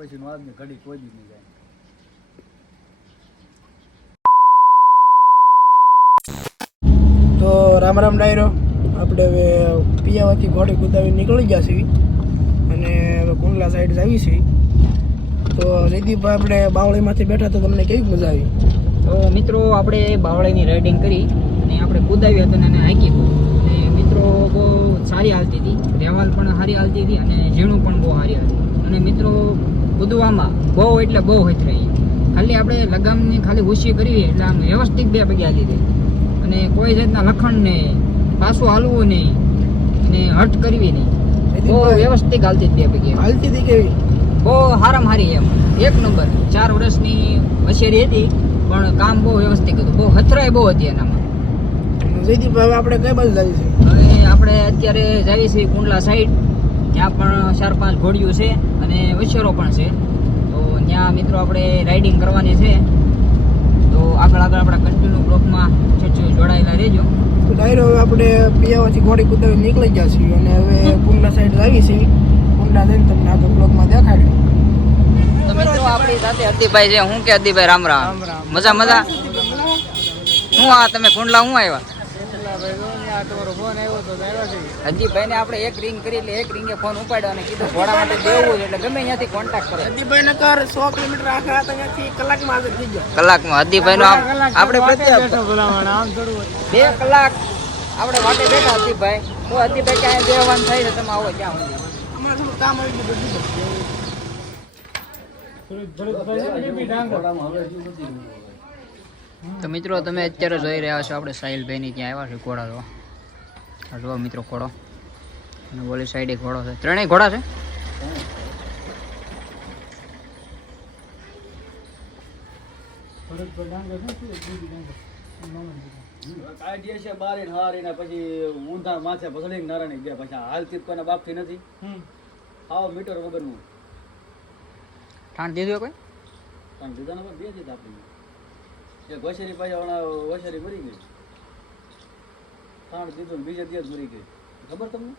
પછીનો આદમી ઘડી કોઈ દી નહીં જાય. તો રામ રામ ડાયરો, આપણે હવે પિયાવાથી ઘોડે કુદાવી નીકળી ગયા છીએ અને હવે કુંડલા સાઈડ આવી છીએ. તો જયદીપભાઈ આપણે બાવળીમાંથી બેઠા તો તમને કેવી મજા આવી? તો મિત્રો આપણે બાવળીની રાઇડિંગ કરી અને આપણે કુદાવી હતી અને હાકી અને મિત્રો બહુ સારી હાલતી હતી, રેવાલ પણ સારી હાલતી હતી અને ઝીણું પણ બહુ સારી હતી. અને મિત્રો કૂદવામાં બહુ એટલે બહુ હત રહી. ખાલી આપણે લગામની ખાલી હુશી કરવી એટલે આમ વ્યવસ્થિત બે પગે હાલી દે અને કોઈ જાતના લખણ નહીં, પાછું હાલવું નહીં અને હટ કરવી નહીં. બહુ વ્યવસ્થિત હાલતી બે પગે. હાલતી હતી કેવી? બહુ હારામાં હારી એમ એક નંબર. 4 વર્ષની વશેરી હતી પણ કામ બહુ વ્યવસ્થિત હતું, બહુ હથરાઈ બહુ હતી એનામાં. જયદીપભાઈ આપણે કઈ બાજુ જઈએ છીએ? હવે આપણે અત્યારે જઈએ છીએ કુંડલા સાઈડ. ત્યાં પણ 4-5 ઘોડીઓ છે અને વશેરો પણ છે. તો ત્યાં મિત્રો આપણે રાઇડિંગ કરવાની છે. તો આગળ આપણા કન્ટિન્યુ બ્લોકમાં જોડાયેલા રહેજો. તો ડાયરો હવે આપણે પિયાવાથી ઘોડી કુદાવી નીકળી ગયા છીએ અને હવે કુંડલા સાઈડ આવી છીએ. કુંડલા જઈને તમને આગળ બ્લોકમાં દેખાડ્યું. તો મિત્રો આપણી સાથે હરદીભાઈ છે. હું કે હરદીભાઈ રામ રામ. મજા મજા. શું આ તમે કુંડલા હું આવ્યા? હરદીભાઈ ને આપણે એક રિંગ કરી એટલે એક રિંગે ફોન ઉપાડ્યો અને કીધું ઘોડા માટે દેવું છે એટલે ગમે ત્યાંથી કોન્ટેક્ટ કરે. હરદીભાઈ ને કર 100 કિલોમીટર આખા ત્યાંથી કલાકમાં હાજર થઈ ગયો. કલાકમાં હરદીભાઈ નો આપણે પ્રત્યે 2 કલાક આપણે વાટે બેઠા હરદીભાઈ. તો હરદીભાઈ ક્યાંય બેહવાનું થાય છે તમે આવો ક્યાં સુધી? અમારે થોડું કામ આવી ગયું. તો મિત્રો તમે અત્યારે જોઈ રહ્યા છો આપણે સાહિલભાઈની ત્યાં આવ્યા છે ઘોડા જોવા. જુઓ મિત્રો ઘોડો અને ઓલી સાઈડે ઘોડો છે. ત્રણેય ઘોડા છે. કાઢીએ છે બારી ને હારી ને પછી ઊંધા માથે ભસડી નારાયણ ગયા પછી હાલતી કોના બાપથી નથી. આવો મીટર વગરનું ઠાણ દીધું કોઈ કારણ દીધા ને બે દીધા આપણી એક વસેરી પાછા વસેરી મરી ગઈ. ઠાણ દીધું ને બીજે દિવસ મરી ગઈ. ખબર તમને?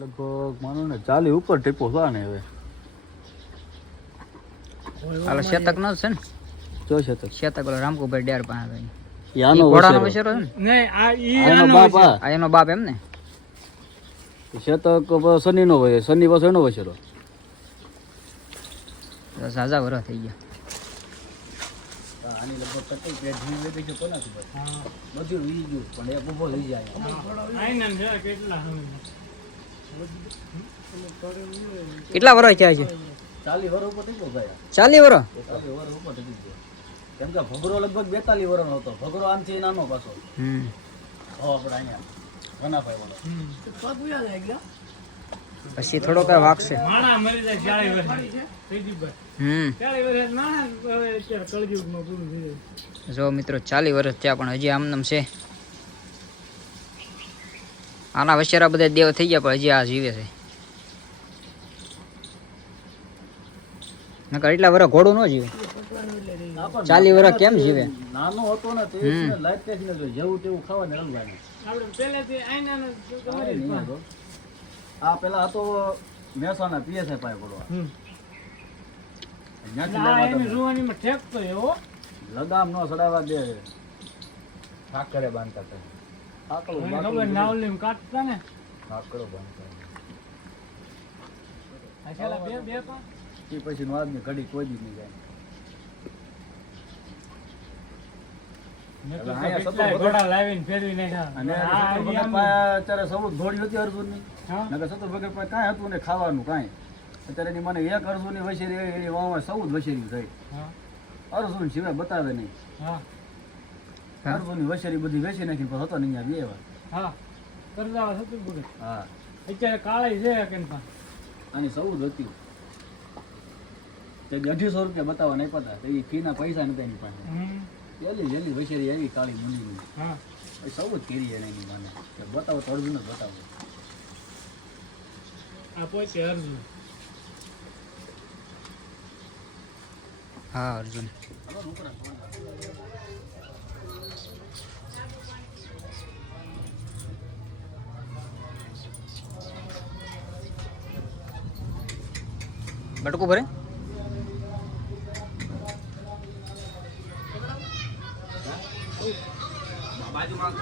લગભગ માનો ને 40 ઉપર ટીપો થા ને હવે. હાલ શેતક નો છે ને? જો શેતક ઓલો રામકુભાઈ ડેર પાસે યાનો ઘોડાનો વશેરો છે ને? નહીં, આ આનો બાપ આ. આ એનો બાપ એમ ને? શેતક શનિ નો હોય, શનિ પાછો એનો વસેરો. ઝાઝા વરસ થઈ ગયા. આની લગભગ તકલીફ પેઢી લઈ ગઈ છે કોનાથી ભાઈ? બધું વી ગયું પણ એક ઊભો લઈ જાય. કેટલા વર્ષ થયા છે? 40 વર્ષ ઉપર થઈ ગયો ભાઈ. 40 વર્ષ? 40 વર્ષ ઉપર થઈ ગયો. કેમ કે ભગરો લગભગ 42 વર્ષનો હતો. ભગરો આમથી નાનો પાછો. આપણે અહીંયા ઘનાભાઈ વાળો. પછી થોડો કઈ વાગશે. જો મિત્રો 40 વર્ષ થયા પણ હજી આમનામ છે. આના વશેરા બધા દેવ થઈ ગયા પણ હજી આ જીવે છે. નકર એટલા વર્ષ ઘોડું ન જીવે. 40 વર્ષ કેમ જીવે? નાનો હતો ને તે લાઈફ ટેક ને જેવું તેવું ખાવાને રંગવાનું. આ પેલા હતો મહેસાણા પીએસઆઈ પાસે પડવા. લગામ નો સડાવા દે. ઠાકરે બાંધતા હતા. ઠાકરો બાંધતા. પછી નો આદમી ઘડી કોઈ દી નહીં જાય. અત્યારે સૌ ઘોડી હતી અર્જુનની. નકર સતો વગર કાંઈ હતું ને ખાવાનું કાંઈ. અત્યારે એની મને એક અર્જુનની વશેરી એની વાવમાં 14 વશેરી થઈ. અર્જુન સિવાય બતાવે નહીં. અર્જુનની વશેરી બધી વેચી નાખી પણ હતો નહીં બે વાર. હા અત્યારે કાળી છે આની 14 હતી. 250 રૂપિયા બતાવવા નહીં પતા. એ ફીના પૈસા નતા એની પાસે. જલ્દી વશેરી આવી કાળી મુંડીની. સૌ જ કેરી એને એની માને બતાવો તો અર્જુન જ બતાવો. આ પોતે અર્જુન હા અર્જુન બટકું ભરે બાજુમાં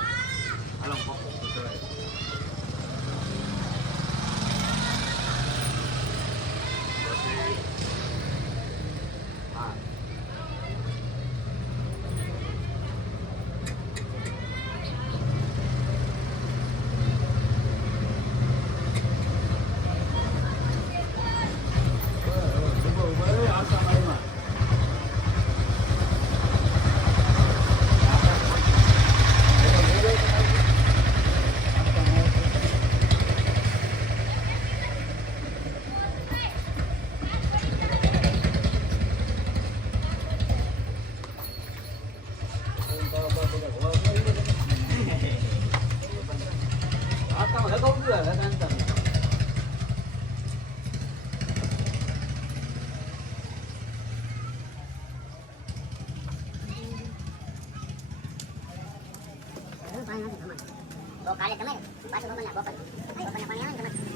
તો કાલે તમે પાછું બપોરના પાણી આવે ને તમે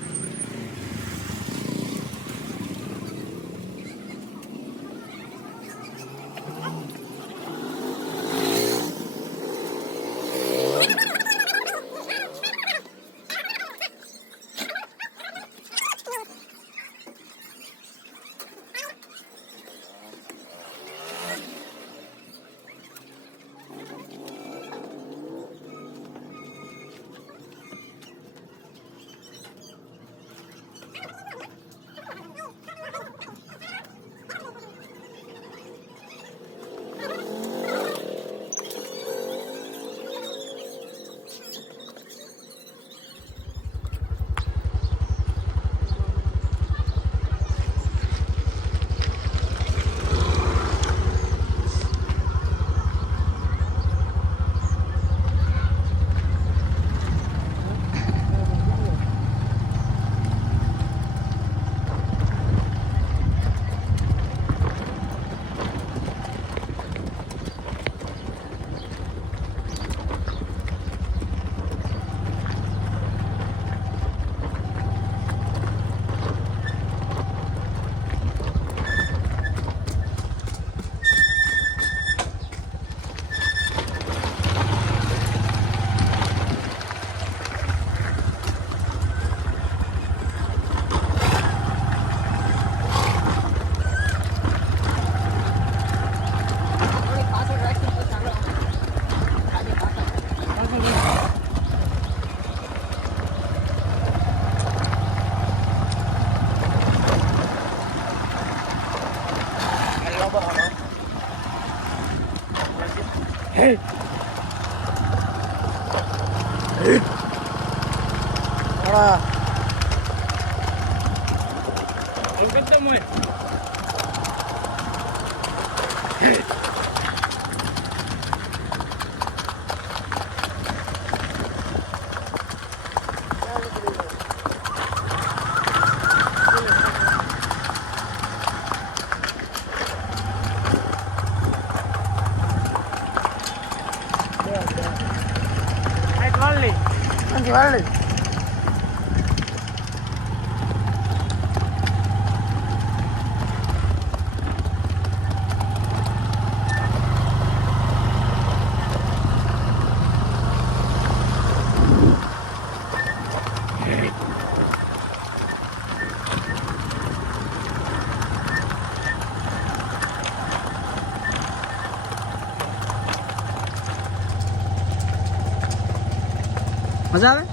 મજા આવે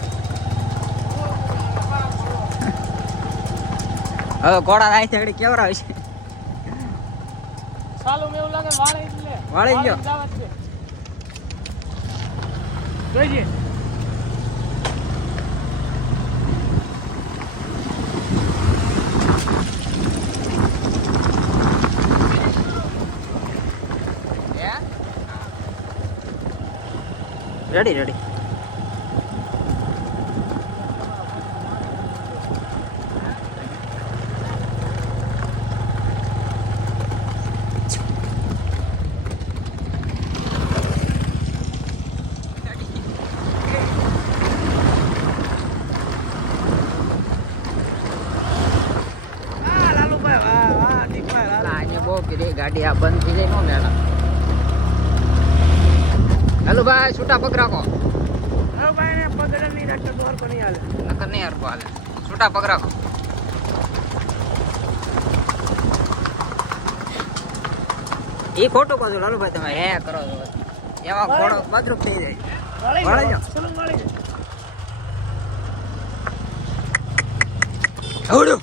હવે ઘોડા થાય છે એટલે કેવરા હોય છે સાલું એવું લાગે વાળી ગયો જોઈએ રેડી રેડી આપણી ગાડી આ બંધ થઈ જાય નો મેળા. હાલો ભાઈ છૂટા પગ રાખો. હવે ભાઈ ને પગડ નહીં રાખતો તો હરકો નહીં હાલે. નકર નહીં હરકો હાલે. છૂટા પગ રાખો. એ ખોટું પાછું લાલુભાઈ તમે હે કરો છો એમાં ઘોડો બાજરૂપ થઈ જાય. વળી જાઓ. ચલો વાળી જાઓ. આવડો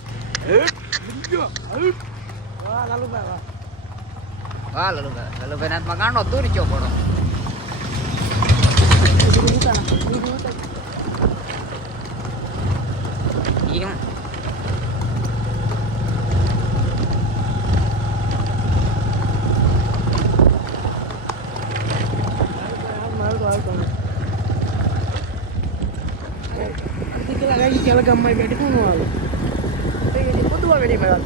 વાહ લાલુભાઈ વાહ. વાહ લાલુભાઈ હાથમાં ગાંડો દૂર ચો પડો. એમ ગામમાં બેઠી કોણ આવે બધું આવે નહીં મેળા.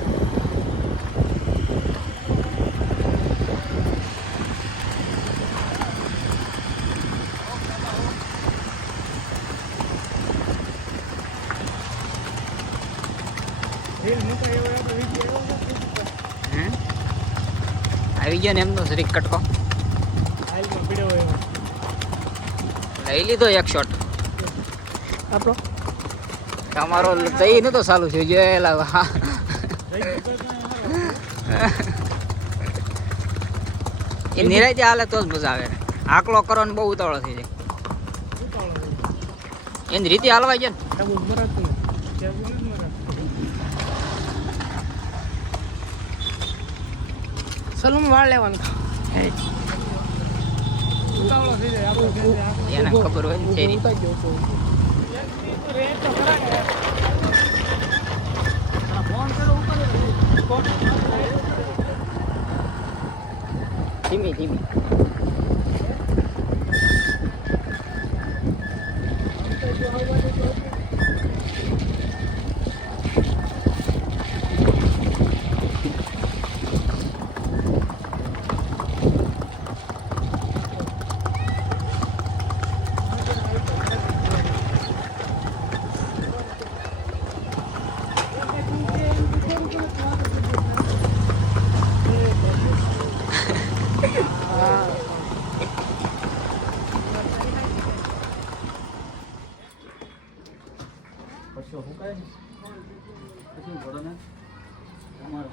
આવી ગયો ને એમનો શ્રી કટકો લઈ લીધો એક શોટ. આપણો તમારો દહીં નતો ચાલુ છે જોયેલા. એ નિરાયતે હાલે તો જ મજા આવે. આકલો કરવાનો બહુ ઉતાવળો થઈ જાય. એની રીતે હાલવાય છે ને. સલૂન વાળ લેવાનું. એને ખબર હોય ને છે રીતે. ધીમી ધીમી પછી હું કાંઈ પછી ઘોડોને તમારે